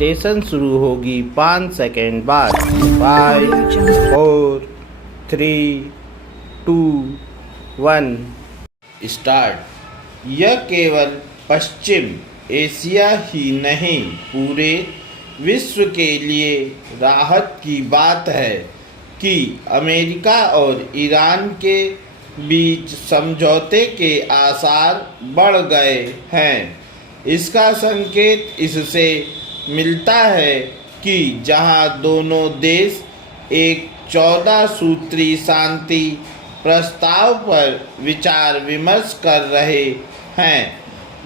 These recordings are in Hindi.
मेडिटेशन शुरू होगी 5 सेकेंड बाद। 5 4 3 2 1 स्टार्ट। यह केवल पश्चिम एशिया ही नहीं, पूरे विश्व के लिए राहत की बात है कि अमेरिका और ईरान के बीच समझौते के आसार बढ़ गए हैं। इसका संकेत इससे मिलता है कि जहां दोनों देश एक 14 सूत्री शांति प्रस्ताव पर विचार विमर्श कर रहे हैं,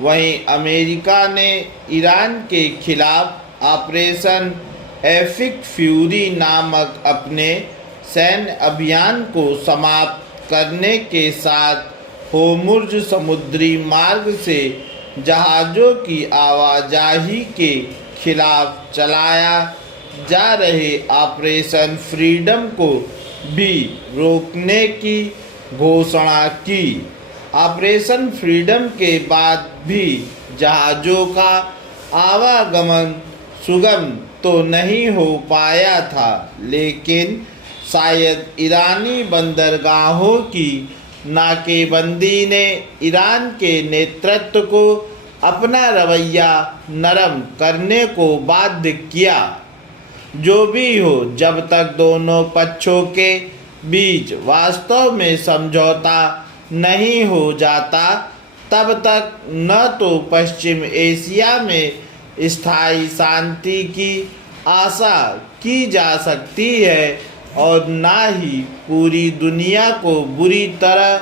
वहीं अमेरिका ने ईरान के खिलाफ ऑपरेशन एपिक फ्यूरी नामक अपने सैन्य अभियान को समाप्त करने के साथ होर्मुज़ समुद्री मार्ग से जहाज़ों की आवाजाही के खिलाफ चलाया जा रहे ऑपरेशन फ्रीडम को भी रोकने की घोषणा की। ऑपरेशन फ्रीडम के बाद भी जहाज़ों का आवागमन सुगम तो नहीं हो पाया था, लेकिन शायद ईरानी बंदरगाहों की नाकेबंदी ने ईरान के नेतृत्व को अपना रवैया नरम करने को बाध्य किया। जो भी हो, जब तक दोनों पक्षों के बीच वास्तव में समझौता नहीं हो जाता, तब तक न तो पश्चिम एशिया में स्थायी शांति की आशा की जा सकती है और न ही पूरी दुनिया को बुरी तरह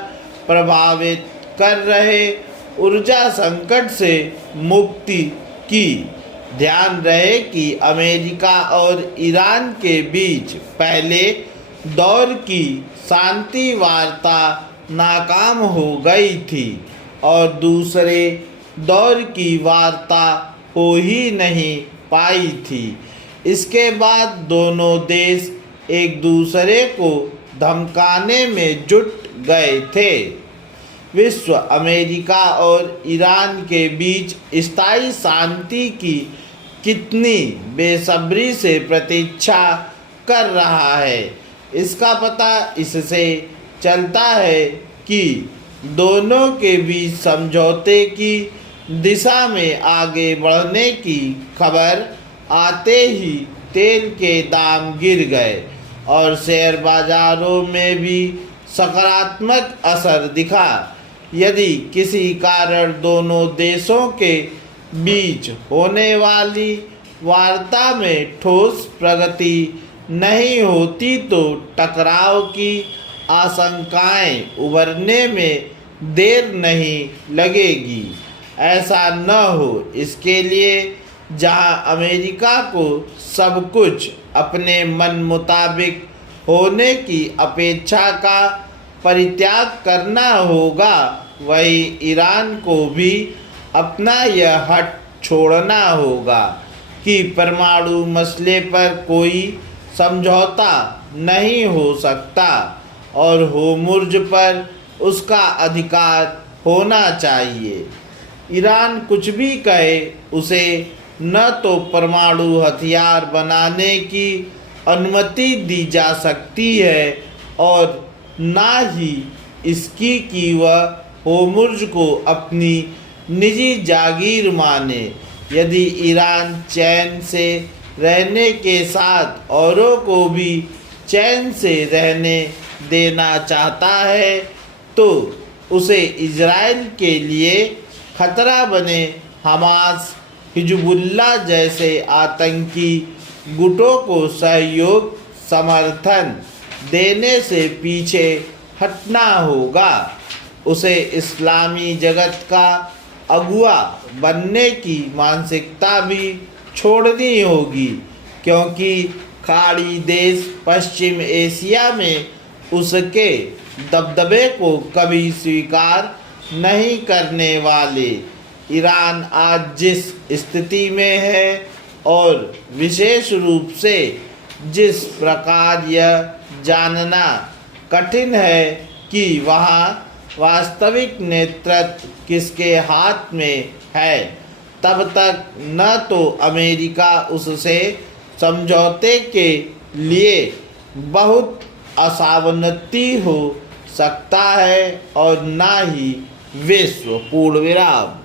प्रभावित कर रहे ऊर्जा संकट से मुक्ति की। ध्यान रहे कि अमेरिका और ईरान के बीच पहले दौर की शांति वार्ता नाकाम हो गई थी और दूसरे दौर की वार्ता हो ही नहीं पाई थी। इसके बाद दोनों देश एक दूसरे को धमकाने में जुट गए थे। विश्व अमेरिका और ईरान के बीच स्थायी शांति की कितनी बेसब्री से प्रतीक्षा कर रहा है, इसका पता इससे चलता है कि दोनों के बीच समझौते की दिशा में आगे बढ़ने की खबर आते ही तेल के दाम गिर गए और शेयर बाजारों में भी सकारात्मक असर दिखा। यदि किसी कारण दोनों देशों के बीच होने वाली वार्ता में ठोस प्रगति नहीं होती तो टकराव की आशंकाएं उभरने में देर नहीं लगेगी। ऐसा न हो, इसके लिए जहां अमेरिका को सब कुछ अपने मन मुताबिक होने की अपेक्षा का परित्याग करना होगा, वहीं ईरान को भी अपना यह हट छोड़ना होगा कि परमाणु मसले पर कोई समझौता नहीं हो सकता और होर्मुज़ पर उसका अधिकार होना चाहिए। ईरान कुछ भी कहे, उसे न तो परमाणु हथियार बनाने की अनुमति दी जा सकती है और न ही इसकी कि वह होर्मुज़ को अपनी निजी जागीर माने। यदि ईरान चैन से रहने के साथ औरों को भी चैन से रहने देना चाहता है, तो उसे इजराइल के लिए खतरा बने हमास, हिजबुल्लाह जैसे आतंकी गुटों को सहयोग समर्थन देने से पीछे हटना होगा। उसे इस्लामी जगत का अगुआ बनने की मानसिकता भी छोड़नी होगी, क्योंकि खाड़ी देश पश्चिम एशिया में उसके दबदबे को कभी स्वीकार नहीं करने वाले। ईरान आज जिस स्थिति में है और विशेष रूप से जिस प्रकार यह जानना कठिन है कि वहाँ वास्तविक नेतृत्व किसके हाथ में है, तब तक न तो अमेरिका उससे समझौते के लिए बहुत असावनति हो सकता है और न ही विश्व पूर्ण विराम।